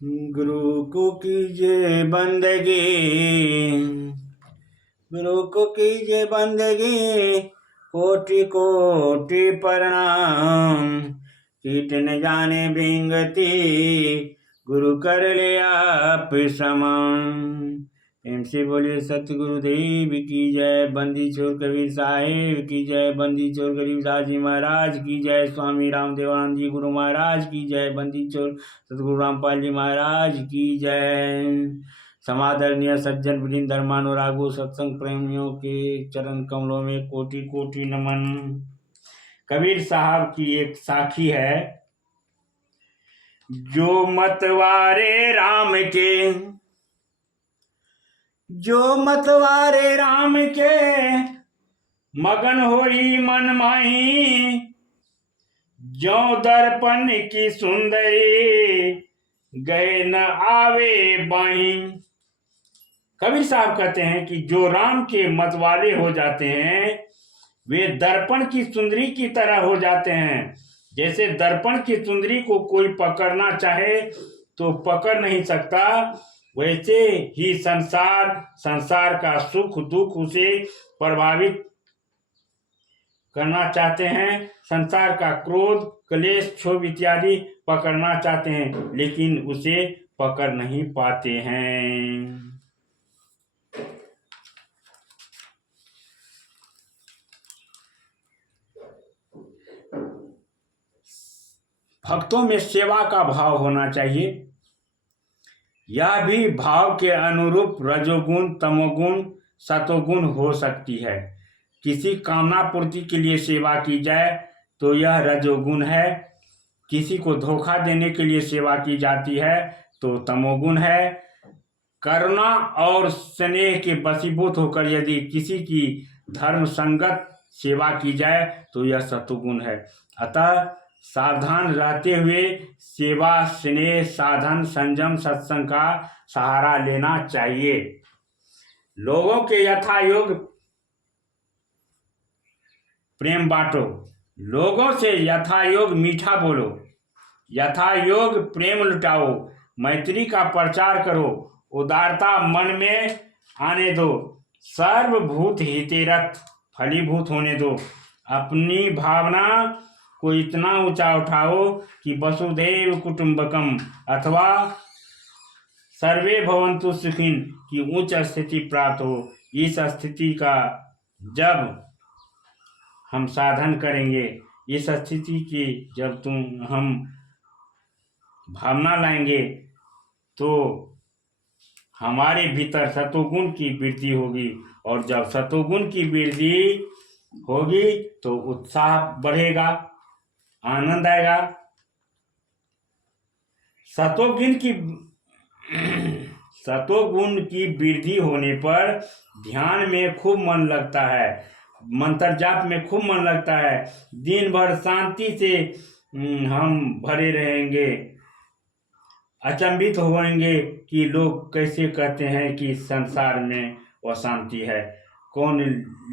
गुरु को कीजिए बंदगी, गुरु को कीजिए बंदगी, कोटि कोटि प्रणाम। कीट न जाने बिंगती, गुरु कर ले आप समान। प्रेम से बोलिए सतगुरुदेव की जय। बंदी छोड़ कबीर साहेब की जय। बंदी छोड़ गरीबदास जी महाराज की जय। स्वामी रामदेवानंद जी गुरु महाराज की जय। बंदी छोड़ सतगुरु रामपाल जी महाराज की जय। समादरणीय सज्जन वृंद धर्मानुरागो सत्संग प्रेमियों के चरण कमलों में कोटि कोटि नमन। कबीर साहब की एक साखी है, जो मतवारे राम के, जो मतवारे राम के, मगन होई मन माही, जो दर्पण की सुंदरी, गए न आवे बाही। कबीर साहब कहते हैं कि जो राम के मतवाले हो जाते हैं वे दर्पण की सुंदरी की तरह हो जाते हैं। जैसे दर्पण की सुंदरी को कोई पकड़ना चाहे तो पकड़ नहीं सकता, वैसे ही संसार का सुख दुख उसे प्रभावित करना चाहते हैं। संसार का क्रोध क्लेश क्षोभ इत्यादि पकड़ना चाहते हैं, लेकिन उसे पकड़ नहीं पाते हैं। भक्तों में सेवा का भाव होना चाहिए। यह भी भाव के अनुरूप रजोगुण तमोगुण सतोगुण हो सकती है। किसी कामना पूर्ति के लिए सेवा की जाए तो यह रजोगुण है। किसी को धोखा देने के लिए सेवा की जाती है तो तमोगुण है। करुणा और स्नेह के वशीभूत होकर यदि किसी की धर्म संगत सेवा की जाए तो यह सतोगुण है। अतः सावधान रहते हुए सेवा स्नेह साधन संयम सत्संग का सहारा लेना चाहिए। लोगों के यथायोग प्रेम बांटो, लोगों से यथायोग मीठा बोलो, यथायोग प्रेम लुटाओ, मैत्री का प्रचार करो, उदारता मन में आने दो, सर्वभूत हितेरथ फलीभूत होने दो। अपनी भावना को इतना ऊंचा उठाओ कि वसुधैव कुटुंबकम अथवा सर्वे भवन्तु सुखिन की उच्च स्थिति प्राप्त हो। इस स्थिति का जब हम साधन करेंगे, इस स्थिति की जब हम भावना लाएंगे तो हमारे भीतर सतोगुण की वृद्धि होगी, और जब सतोगुण की वृद्धि होगी तो उत्साह बढ़ेगा, आनंद आएगा। सतोगुण की वृद्धि होने पर ध्यान में खूब मन लगता है, मंत्र जाप में खूब मन लगता है, दिन भर शांति से हम भरे रहेंगे। अचंभित होंगे कि लोग कैसे कहते हैं कि संसार में अशांति है। कौन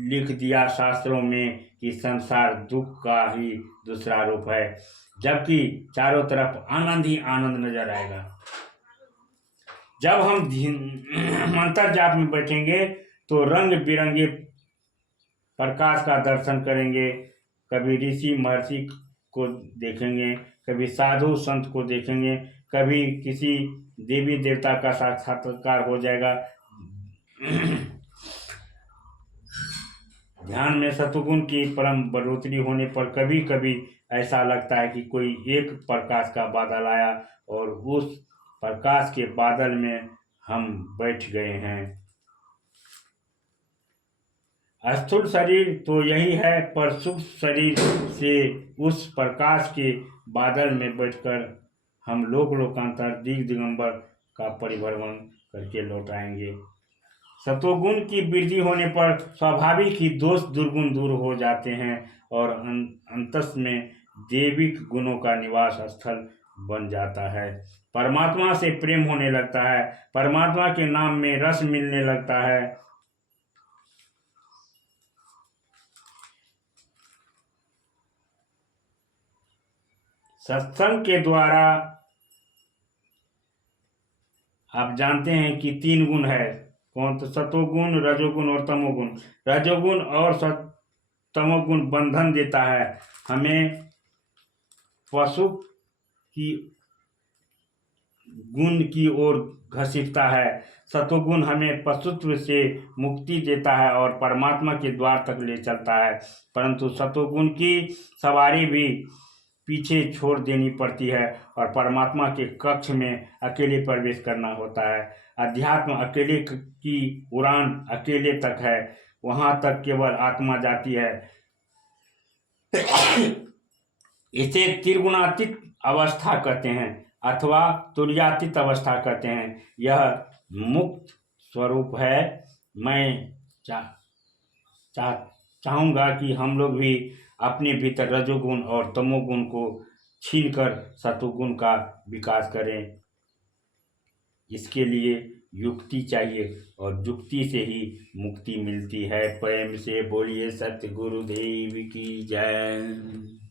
लिख दिया शास्त्रों में कि संसार दुख का ही दूसरा रूप है, जबकि चारों तरफ आनंद ही आनंद नजर आएगा। जब हम मंत्र जाप में बैठेंगे तो रंग बिरंगे प्रकाश का दर्शन करेंगे। कभी ऋषि महर्षि को देखेंगे, कभी साधु संत को देखेंगे, कभी किसी देवी देवता का साक्षात्कार हो जाएगा। ध्यान में सतुगुण की परम बढ़ोतरी होने पर कभी कभी ऐसा लगता है कि कोई एक प्रकाश का बादल आया और उस प्रकाश के बादल में हम बैठ गए हैं। स्थूल शरीर तो यही है, पर सूक्ष्म शरीर से उस प्रकाश के बादल में बैठकर हम लोकांतर दिगंबर का परिभ्रमण करके लौट आएंगे। सतोगुण की वृद्धि होने पर स्वाभाविक ही दोष दुर्गुण दूर हो जाते हैं और अंतस में देविक गुणों का निवास स्थल बन जाता है। परमात्मा से प्रेम होने लगता है, परमात्मा के नाम में रस मिलने लगता है। सत्संग के द्वारा आप जानते हैं कि 3 गुण है, कौन? तो सतोगुण, रजोगुण और तमोगुण। रजोगुण और तमोगुण बंधन देता है, हमें पशु की गुण की ओर घसीटता है। सतोगुण हमें पशुत्व से मुक्ति देता है और परमात्मा के द्वार तक ले चलता है। परंतु सतोगुण की सवारी भी पीछे छोड़ देनी पड़ती है और परमात्मा के कक्ष में अकेले प्रवेश करना होता है। अध्यात्म अकेले की उड़ान अकेले तक है, वहाँ तक केवल आत्मा जाती है। इसे त्रिगुणातीत अवस्था कहते हैं अथवा तुर्यातीत अवस्था कहते हैं। यह मुक्त स्वरूप है। मैं चाहूँगा कि हम लोग भी अपने भीतर रजोगुण और तमोगुण को छीनकर सतोगुण का विकास करें। इसके लिए युक्ति चाहिए और युक्ति से ही मुक्ति मिलती है। प्रेम से बोलिए सतगुरुदेव की जय।